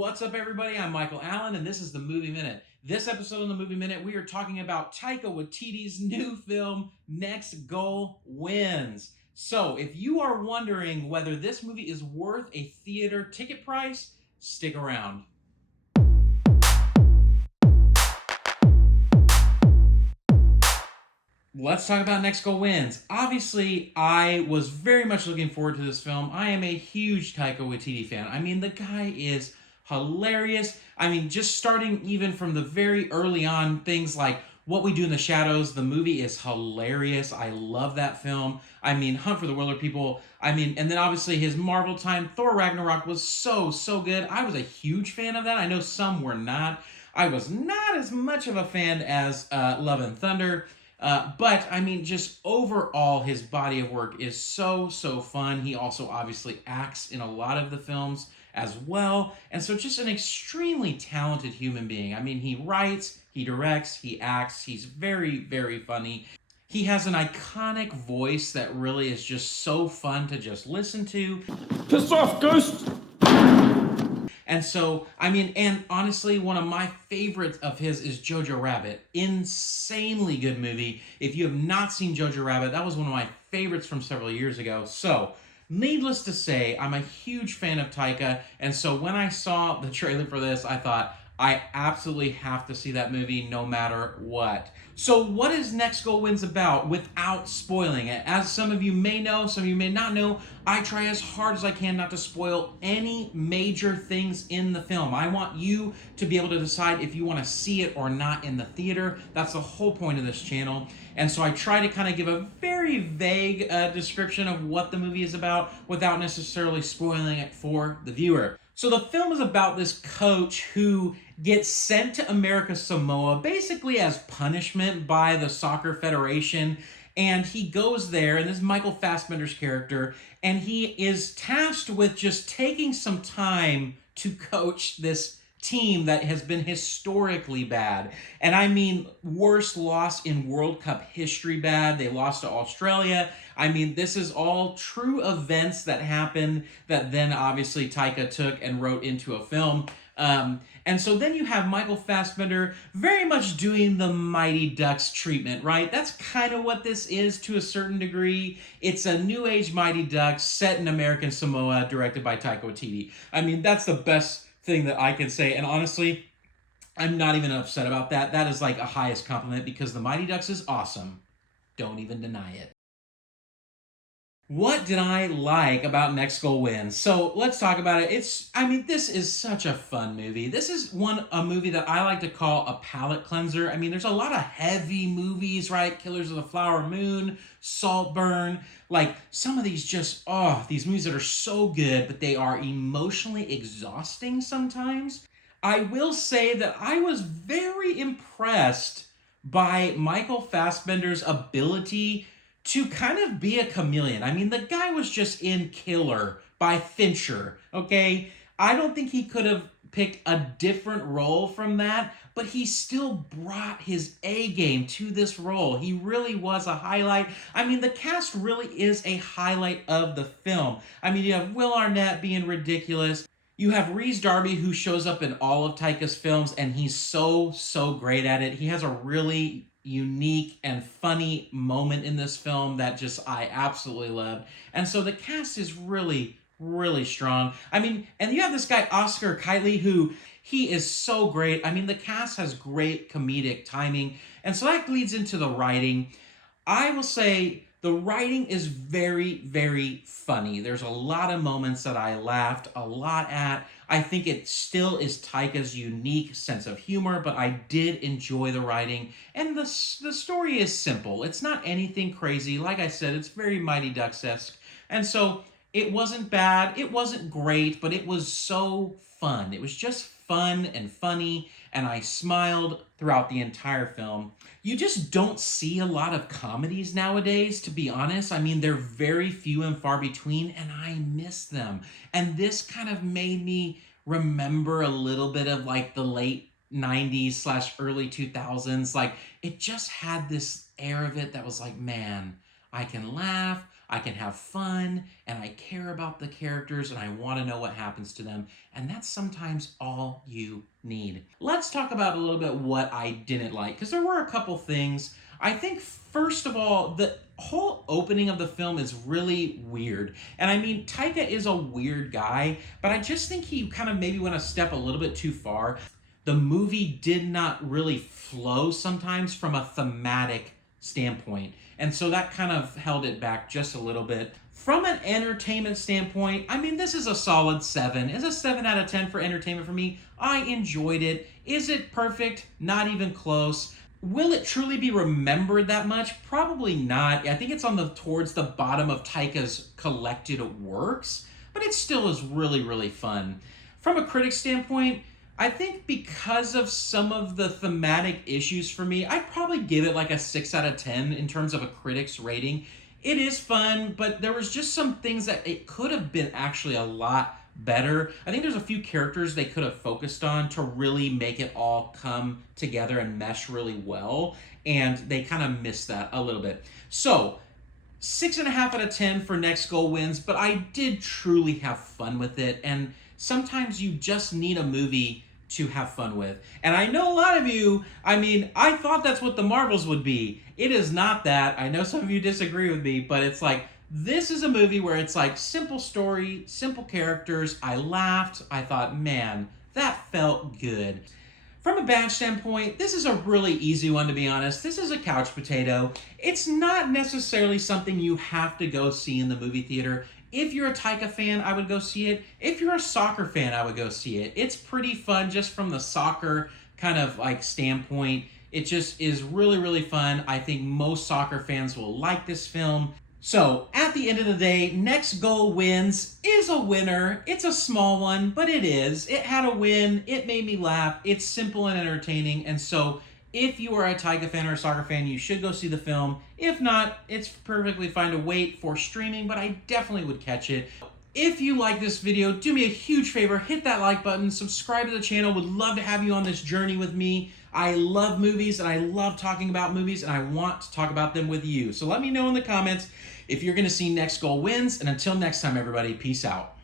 What's up, everybody? I'm Michael Allen, and this is the Movie Minute. This episode of the Movie Minute, we are talking about Taika Waititi's new film, Next Goal Wins. So, if you are wondering whether this movie is worth a theater ticket price, stick around. Let's talk about Next Goal Wins. Obviously, I was very much looking forward to this film. I am a huge Taika Waititi fan. I mean, the guy is hilarious. I mean, just starting even from the very early on, things like What We Do in the Shadows, the movie is hilarious. I love that film. I mean, Hunt for the Wilder People. I mean, and then obviously his Marvel time, Thor Ragnarok was so good. I was a huge fan of that. I know some were not. I was not as much of a fan as Love and Thunder. But I mean, just overall, his body of work is so fun. He also obviously acts in a lot of the films as well. And so just an extremely talented human being. I mean, he writes, he directs, he acts, he's very funny. He has an iconic voice that really is just so fun to just listen to. Piss off, Ghost! And so, I mean, and honestly, one of my favorites of his is Jojo Rabbit. Insanely good movie. If you have not seen Jojo Rabbit, that was one of my favorites from several years ago. So, needless to say, I'm a huge fan of Taika. And so when I saw the trailer for this, I thought, I absolutely have to see that movie no matter what. So what is Next Goal Wins about without spoiling it? As some of you may know, some of you may not know, I try as hard as I can not to spoil any major things in the film. I want you to be able to decide if you want to see it or not in the theater. That's the whole point of this channel. And so I try to kind of give a very vague description of what the movie is about without necessarily spoiling it for the viewer. So the film is about this coach who gets sent to American Samoa basically as punishment by the soccer federation. And he goes there, and this is Michael Fassbender's character, and he is tasked with just taking some time to coach this team that has been historically bad. And I mean, worst loss in World Cup history bad. They lost to Australia. I mean, this is all true events that happened that then obviously Taika took and wrote into a film. And so then you have Michael Fassbender very much doing the Mighty Ducks treatment, right? That's kind of what this is to a certain degree. It's a new age Mighty Ducks set in American Samoa, directed by Taika Waititi. I mean, that's the best thing that I can say. And honestly, I'm not even upset about that. That is like a highest compliment because the Mighty Ducks is awesome. Don't even deny it. What did I like about Next Goal Wins? So let's talk about it. This is such a fun movie. This is a movie that I like to call a palate cleanser. I mean, there's a lot of heavy movies, right? Killers of the Flower Moon, Saltburn. Like, some of these these movies that are so good, but they are emotionally exhausting sometimes. I will say that I was very impressed by Michael Fassbender's ability to kind of be a chameleon. I mean, the guy was just in Killer by Fincher, okay? I don't think he could have picked a different role from that, but he still brought his A game to this role. He really was a highlight. I mean, the cast really is a highlight of the film. I mean, you have Will Arnett being ridiculous. You have Rhys Darby, who shows up in all of Taika's films, and he's so great at it. He has a really unique and funny moment in this film that I absolutely loved. And so the cast is really strong. I mean, and you have this guy, Oscar Kightley, who he is so great. I mean, the cast has great comedic timing. And so that leads into the writing. I will say the writing is very funny. There's a lot of moments that I laughed a lot at. I think it still is Taika's unique sense of humor, but I did enjoy the writing. And the story is simple. It's not anything crazy. Like I said, it's very Mighty Ducks-esque. And so it wasn't bad. It wasn't great, but it was so fun. It was just fun and funny, and I smiled throughout the entire film. You just don't see a lot of comedies nowadays, to be honest. I mean, they're very few and far between, and I miss them. And this kind of made me remember a little bit of like the late 90s / early 2000s. Like, it just had this air of it that was like, man, I can laugh, I can have fun, and I care about the characters, and I want to know what happens to them. And that's sometimes all you need. Let's talk about a little bit what I didn't like, because there were a couple things. I think, first of all, the whole opening of the film is really weird. And I mean, Taika is a weird guy, but I just think he kind of maybe went a step a little bit too far. The movie did not really flow sometimes from a thematic standpoint. And so that kind of held it back just a little bit. From an entertainment standpoint, I mean, this is a solid 7. It's a 7 out of 10 for entertainment for me. I enjoyed it. Is it perfect? Not even close. Will it truly be remembered that much? Probably not. I think it's towards the bottom of Taika's collected works, but it still is really, really fun. From a critic standpoint, I think because of some of the thematic issues for me, I'd probably give it like a 6 out of 10 in terms of a critic's rating. It is fun, but there was just some things that it could have been actually a lot better. I think there's a few characters they could have focused on to really make it all come together and mesh really well, and they kind of missed that a little bit. So 6.5 out of 10 for Next Goal Wins, but I did truly have fun with it, and sometimes you just need a movie to have fun with. And I know a lot of you, I mean, I thought that's what the Marvels would be. It is not that. I know some of you disagree with me, but it's like, this is a movie where it's like simple story, simple characters. I laughed. I thought, man, that felt good. From a bad standpoint, this is a really easy one, to be honest. This is a couch potato. It's not necessarily something you have to go see in the movie theater. If you're a Taika fan, I would go see it. If you're a soccer fan, I would go see it. It's pretty fun just from the soccer kind of like standpoint. It just is really, really fun. I think most soccer fans will like this film. So, at the end of the day, Next Goal Wins is a winner. It's a small one, but it is. It had a win. It made me laugh. It's simple and entertaining. And so, if you are a Taika fan or a soccer fan, you should go see the film. If not, it's perfectly fine to wait for streaming, but I definitely would catch it. If you like this video, do me a huge favor, hit that like button, subscribe to the channel. Would love to have you on this journey with me. I love movies, and I love talking about movies, and I want to talk about them with you. So let me know in the comments if you're going to see Next Goal Wins, and until next time, everybody, peace out.